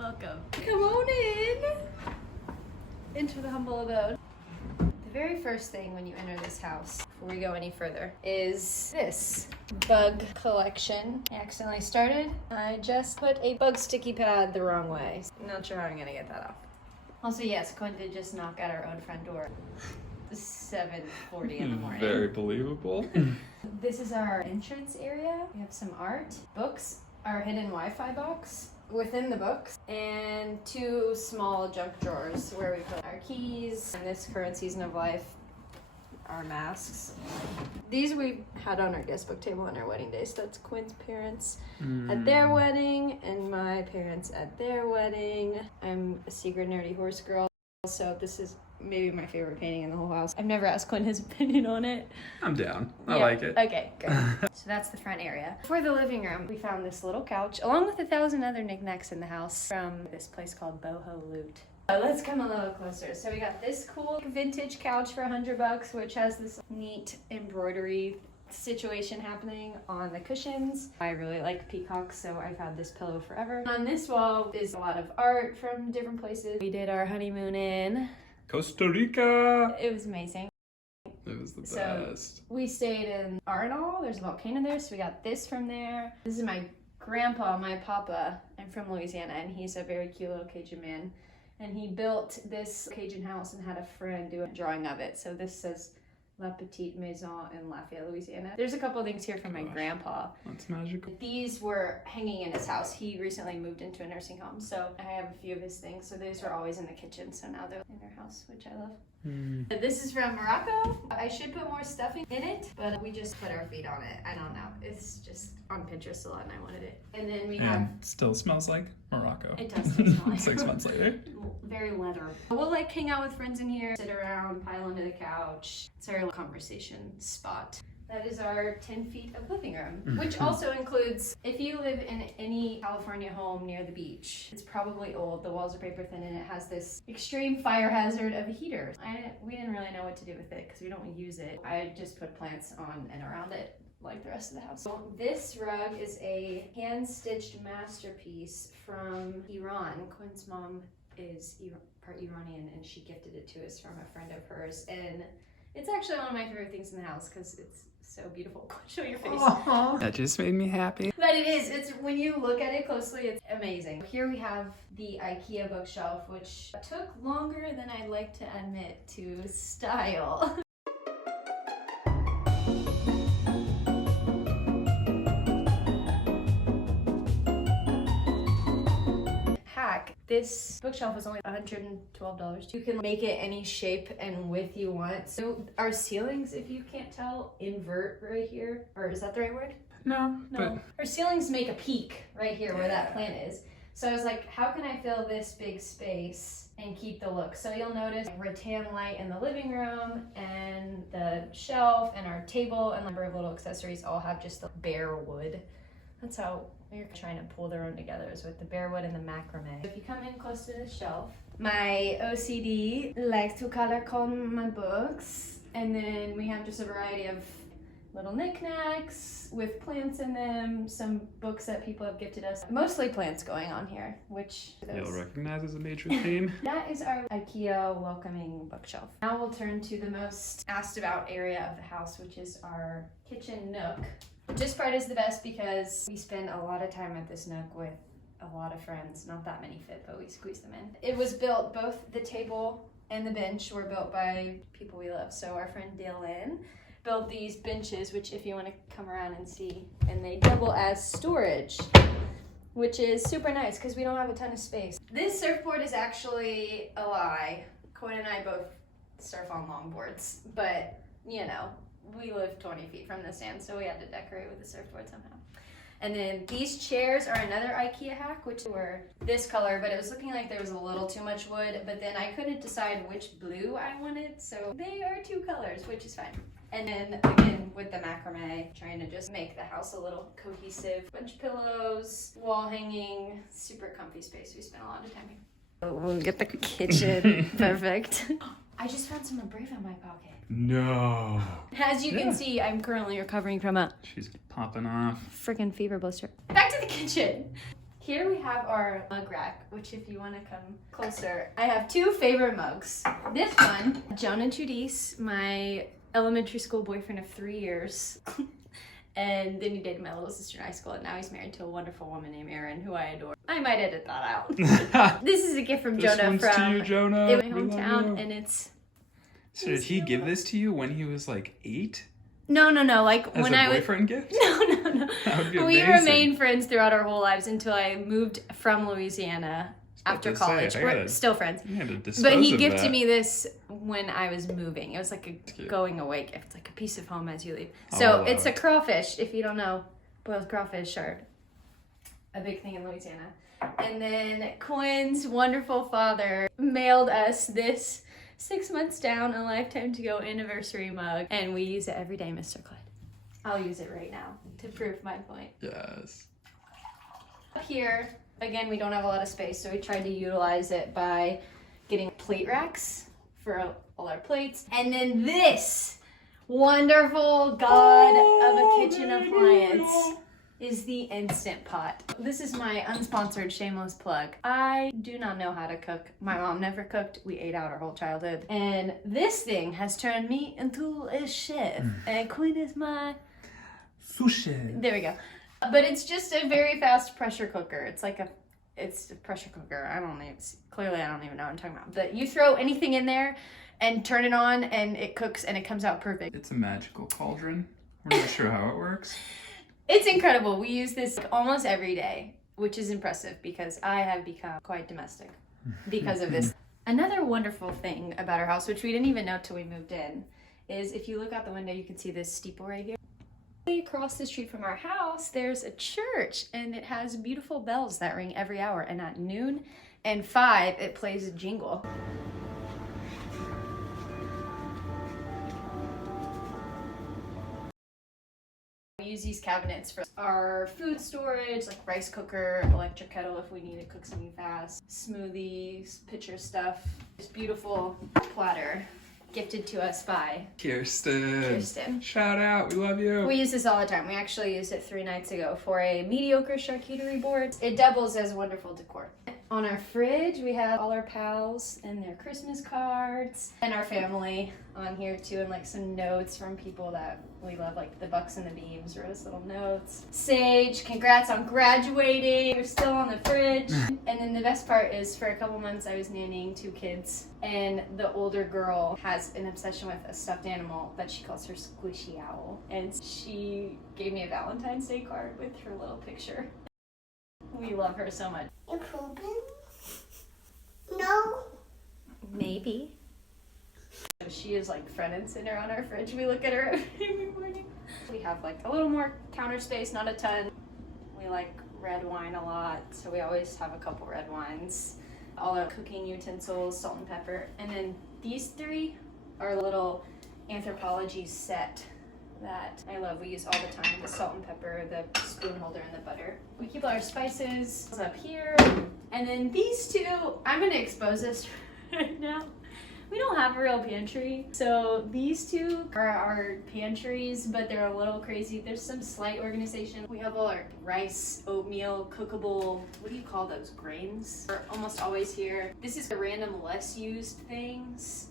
Welcome. Come on in into the humble abode. The very first thing when you enter this house, before we go any further, is this bug collection. I accidentally started. I just put a bug sticky pad the wrong way. I'm not sure how I'm gonna get that off. Also, yes, Quinn did just knock at our own front door. 7:40 in the morning. Very believable. This is our entrance area. We have some art, books, our hidden Wi-Fi box within the books, and 2 small junk drawers where we put our keys. In this current season of life, our masks. These we had on our guest book table on our wedding day. So that's Quinn's parents at their wedding and my parents at their wedding. I'm a secret nerdy horse girl, so this is maybe my favorite painting in the whole house. I've never asked Quinn his opinion on it. I'm down. I like it. Okay, good. So that's the front area. For the living room, we found this little couch, along with 1,000 other knickknacks in the house from this place called Boho Loot. Let's come a little closer. So we got this cool vintage couch for $100, which has this neat embroidery situation happening on the cushions. I really like peacocks, so I've had this pillow forever. On this wall is a lot of art from different places. We did our honeymoon in Costa Rica. It was amazing. It was the So best. we stayed in Arnall. There's a volcano there, so we got this from there. This is my grandpa, my papa. I'm from Louisiana, and he's a very cute little Cajun man. And he built this Cajun house and had a friend do a drawing of it. So this says La Petite Maison in Lafayette, Louisiana. There's a couple things here from my grandpa. That's magical. These were hanging in his house. He recently moved into a nursing home, so I have a few of his things. So these were always in the kitchen, so now they're in their house, which I love. This is from Morocco. I should put more stuffing in it, but we just put our feet on it. I don't know. It's just on Pinterest a lot, and I wanted it. And then we have... And still smells like Morocco. It does still smell like 6 months later. Very leather. We'll like hang out with friends in here, sit around, pile under the couch. It's our conversation spot. That is our 10 feet of living room, which also includes, if you live in any California home near the beach, it's probably old, the walls are paper thin, and it has this extreme fire hazard of a heater. We didn't really know what to do with it because we don't use it. I just put plants on and around it like the rest of the house. So this rug is a hand-stitched masterpiece from Iran. Quinn's mom is part Iranian, and she gifted it to us from a friend of hers, and it's actually one of my favorite things in the house because it's so beautiful. Show your face. That just made me happy. But it is. It's when you look at it closely, it's amazing. Here we have the Ikea bookshelf, which took longer than I'd like to admit to style. This bookshelf was only $112. You can make it any shape and width you want. So our ceilings, if you can't tell, invert right here. Or is that the right word? No. No. Our ceilings make a peak right here where that plant is. So I was like, how can I fill this big space and keep the look? So you'll notice rattan light in the living room, and the shelf and our table and a number of little accessories all have just the bare wood. That's how we're trying to pull their own together, is with the bare wood and the macrame. If you come in close to the shelf, my OCD likes to color code my books, and then we have just a variety of little knickknacks with plants in them, some books that people have gifted us. Mostly plants going on here, which You'll recognize as a major theme. That is our Ikea welcoming bookshelf. Now we'll turn to the most asked about area of the house, which is our kitchen nook. This part is the best because we spend a lot of time at this nook with a lot of friends. Not that many fit, but we squeeze them in. It was built, both the table and the bench were built by people we love. So our friend Dylan built these benches, which if you want to come around and see, and they double as storage, which is super nice because we don't have a ton of space. This surfboard is actually a lie. Quinn and I both surf on longboards, but you know, we live 20 feet from the sand, so we had to decorate with the surfboard somehow. And then these chairs are another Ikea hack, which were this color, but it was looking like there was a little too much wood, but then I couldn't decide which blue I wanted, so they are 2 colors, which is fine. And then again, with the macrame, trying to just make the house a little cohesive. Bunch of pillows, wall hanging, super comfy space. We spent a lot of time here. We'll get the kitchen. Perfect. I just found some Brave in my pocket. No. As you can see, I'm currently recovering from a She's popping off. freaking fever blister. Back to the kitchen. Here we have our mug rack, which if you want to come closer, I have two favorite mugs. This one, Joan and Judice, my elementary school boyfriend of 3 years. And then he dated my little sister in high school, and now he's married to a wonderful woman named Erin, who I adore. I might edit that out. This is a gift from Jonah from you, Jonah. in my hometown, and it's... So did he give this to you when he was like 8? No, like As when a I was... boyfriend gift? No. That would be We amazing. remained friends throughout our whole lives until I moved from Louisiana after college. We're still friends. You had to dispose But he of gifted that. me this when I was moving. It was like a Cute. going away gift. It's like a piece of home as you leave. I'll So allow it's a it. crawfish. If you don't know, boiled crawfish are a big thing in Louisiana. And then Quinn's wonderful father mailed us this 6 months down a lifetime to go anniversary mug. And we use it every day, Mr. Clyde. I'll use it right now to prove my point. Yes. Up here, again, we don't have a lot of space, so we tried to utilize it by getting plate racks for all our plates. And then this wonderful god of a kitchen appliance is the Instant Pot. This is my unsponsored shameless plug. I do not know how to cook. My mom never cooked. We ate out our whole childhood. And this thing has turned me into a chef. And Quinn is my... Sushi. There we go. But it's just a very fast pressure cooker. It's a pressure cooker. I don't even know what I'm talking about. But you throw anything in there and turn it on and it cooks and it comes out perfect. It's a magical cauldron. We're not sure how it works. It's incredible. We use this almost every day, which is impressive because I have become quite domestic because of this. Another wonderful thing about our house, which we didn't even know till we moved in, is if you look out the window, you can see this steeple right here. Across the street from our house, there's a church, and it has beautiful bells that ring every hour. And at noon and 5, it plays a jingle. We use these cabinets for our food storage, like rice cooker, electric kettle if we need to cook something fast, smoothies, pitcher stuff. This beautiful platter gifted to us by Kirsten. Shout out. We love you. We use this all the time. We actually used it 3 nights ago for a mediocre charcuterie board. It doubles as wonderful decor. On our fridge, we have all our pals and their Christmas cards, and our family on here too, and like some notes from people that we love, like the Bucks and the Beams wrote us little notes. Sage, congrats on graduating. You're still on the fridge. And then the best part is for a couple months I was nannying 2 kids, and the older girl has an obsession with a stuffed animal that she calls her squishy owl. And she gave me a Valentine's Day card with her little picture. We love her so much. You pooping? No. Maybe. She is like front and center on our fridge. We look at her every morning. We have like a little more counter space, not a ton. We like red wine a lot, so we always have a couple red wines. All our cooking utensils, salt and pepper. And then these 3 are a little anthropology set that I love. We use all the time. The salt and pepper, the spoon holder, and the butter. We keep all our spices up here. And then these 2, I'm gonna expose this right now. We don't have a real pantry, so these 2 are our pantries, but they're a little crazy. There's some slight organization. We have all our rice, oatmeal, cookable, what do you call those, grains? They're almost always here. This is the random less used things.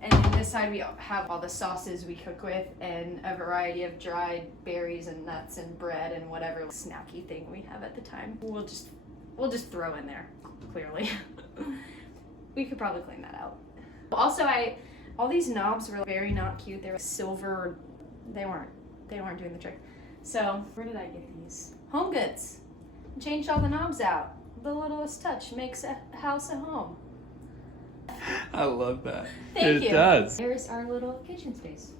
And on this side we have all the sauces we cook with and a variety of dried berries and nuts and bread and whatever snacky thing we have at the time. We'll just throw in there, clearly. We could probably clean that out. Also, all these knobs were very not cute. They were silver. They weren't doing the trick. So where did I get these? Home Goods. Changed all the knobs out. The littlest touch makes a house a home. I love that. Thank you. It does. There's our little kitchen space.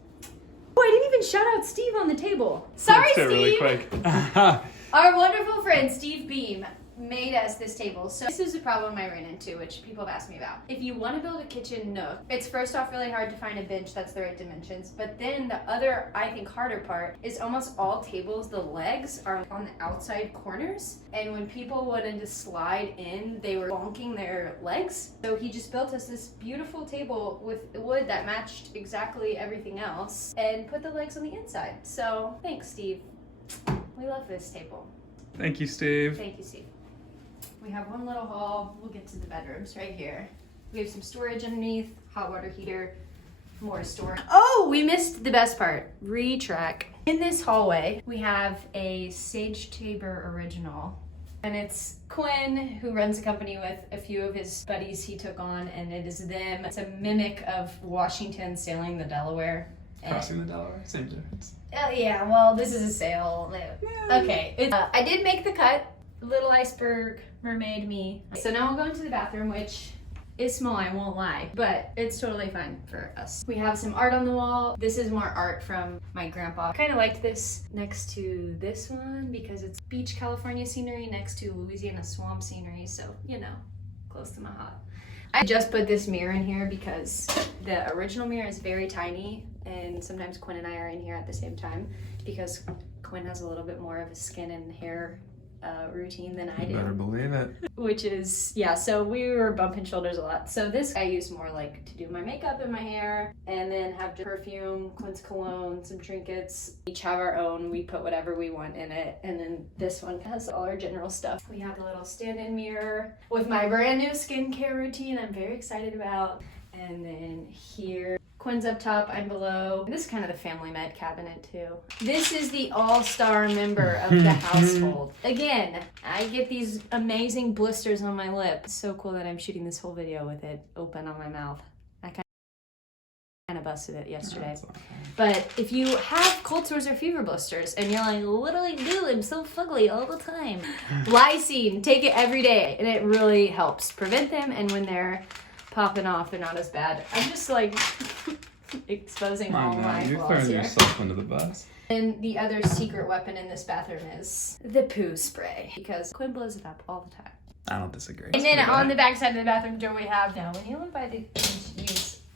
Oh, I didn't even shout out Steve on the table. Sorry, Let's do it Steve. really quick. Our wonderful friend Steve Beam made us this table. So this is a problem I ran into, which people have asked me about. If you want to build a kitchen nook, it's first off really hard to find a bench that's the right dimensions. But then the other, I think, harder part is almost all tables, the legs are on the outside corners. And when people wanted to slide in, they were bonking their legs. So he just built us this beautiful table with wood that matched exactly everything else and put the legs on the inside. So thanks, Steve. We love this table. Thank you, Steve. Thank you, Steve. We have one little hall. We'll get to the bedrooms right here. We have some storage underneath, hot water heater, more storage. Oh, we missed the best part. Retrack. In this hallway, we have a Sage Tabor original. And it's Quinn, who runs a company with a few of his buddies he took on, and it is them. It's a mimic of Washington sailing the Delaware. Crossing the Delaware, same difference. Yeah, well, this is a sail. Yeah. Okay, I did make the cut. Little iceberg, mermaid me. So now we'll go into the bathroom, which is small, I won't lie, but it's totally fine for us. We have some art on the wall. This is more art from my grandpa. I kind of liked this next to this one because it's beach California scenery next to Louisiana swamp scenery, so, you know, close to my heart. I just put this mirror in here because the original mirror is very tiny, and sometimes Quinn and I are in here at the same time because Quinn has a little bit more of a skin and hair routine than I do. Better believe it. Which is, yeah, so we were bumping shoulders a lot. So this I use more like to do my makeup and my hair, and then have perfume, Quinn's cologne, some trinkets. Each have our own. We put whatever we want in it. And then this one has all our general stuff. We have a little stand-in mirror with my brand new skincare routine I'm very excited about. And then here, Quinn's up top, I'm below. This is kind of the family med cabinet too. This is the all-star member of the household. Again, I get these amazing blisters on my lip. It's so cool that I'm shooting this whole video with it open on my mouth. I kind of busted it yesterday. Oh, okay. But if you have cold sores or fever blisters and you're like, literally, dude, I'm so fugly all the time. Lysine, take it every day, and it really helps prevent them, and when they're popping off, they're not as bad. I'm just like exposing all my You're flaws throwing here. yourself under the bus. And the other secret weapon in this bathroom is the poo spray, because Quinn blows it up all the time. I don't disagree. And then on the back side of the bathroom door we have, now when you live by the beach, you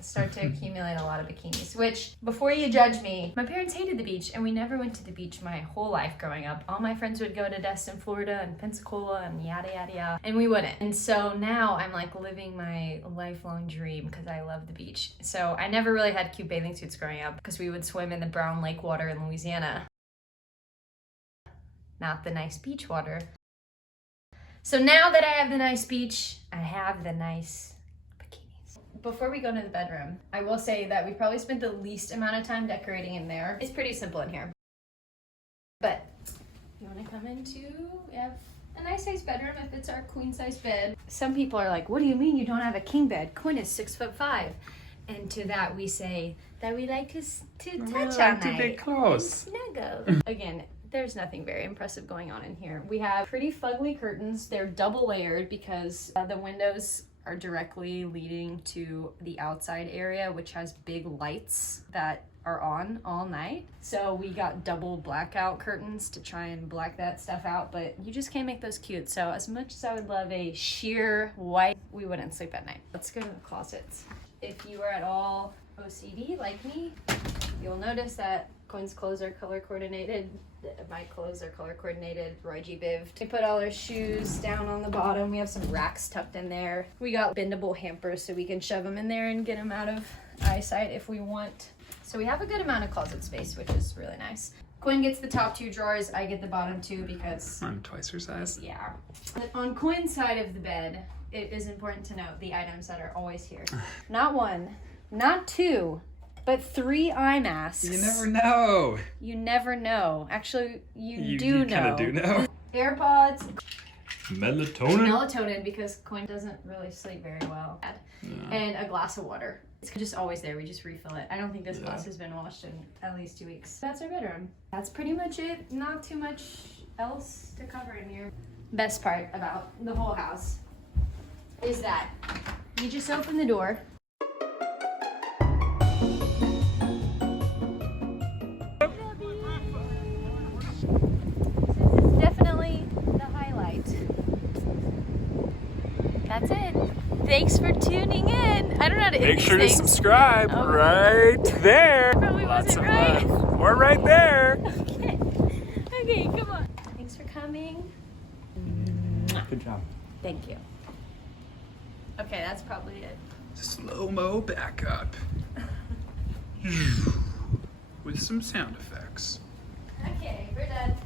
start to accumulate a lot of bikinis, which, before you judge me, my parents hated the beach, and we never went to the beach my whole life growing up. All my friends would go to Destin, Florida, and Pensacola, and yada, yada, yada, and we wouldn't. And so now I'm like living my lifelong dream because I love the beach. So I never really had cute bathing suits growing up because we would swim in the brown lake water in Louisiana. Not the nice beach water. So now that I have the nice beach, I have the nice bikinis. Before we go into the bedroom, I will say that we probably spent the least amount of time decorating in there. It's pretty simple in here. But you want to come into, we have a nice size bedroom if it's our queen size bed. Some people are like, what do you mean you don't have a king bed? Quinn is 6'5". And to that we say that we like to touch all night. To be close. And snuggle. Again, there's nothing very impressive going on in here. We have pretty fugly curtains. They're double layered because the windows are directly leading to the outside area, which has big lights that are on all night. So we got double blackout curtains to try and black that stuff out, but you just can't make those cute. So as much as I would love a sheer white, we wouldn't sleep at night. Let's go to the closets. If you are at all OCD like me, you'll notice that Quinn's clothes are color coordinated. My clothes are color coordinated, Roy G. Biv. We put all our shoes down on the bottom. We have some racks tucked in there. We got bendable hampers so we can shove them in there and get them out of eyesight if we want. So we have a good amount of closet space, which is really nice. Quinn gets the top two drawers. I get the bottom two because I'm twice her size. Yeah. On Quinn's side of the bed, it is important to note the items that are always here. Not one, not two, but 3 eye masks. You never know. You never know. Actually, you do you know. kind of do know. AirPods. Melatonin. Melatonin, because Quinn doesn't really sleep very well. No. And a glass of water. It's just always there. We just refill it. I don't think this glass has been washed in at least 2 weeks. That's our bedroom. That's pretty much it. Not too much else to cover in here. Best part about the whole house is that you just open the door. Definitely the highlight. That's it. Thanks for tuning in. I don't know how to end Make these sure to things. subscribe Oh. right there. Probably Lots wasn't of right. love. We're right there. Okay. Okay, come on. Thanks for coming. Good job. Thank you. Okay, that's probably it. Slow-mo backup. With some sound effects. Okay, we're done.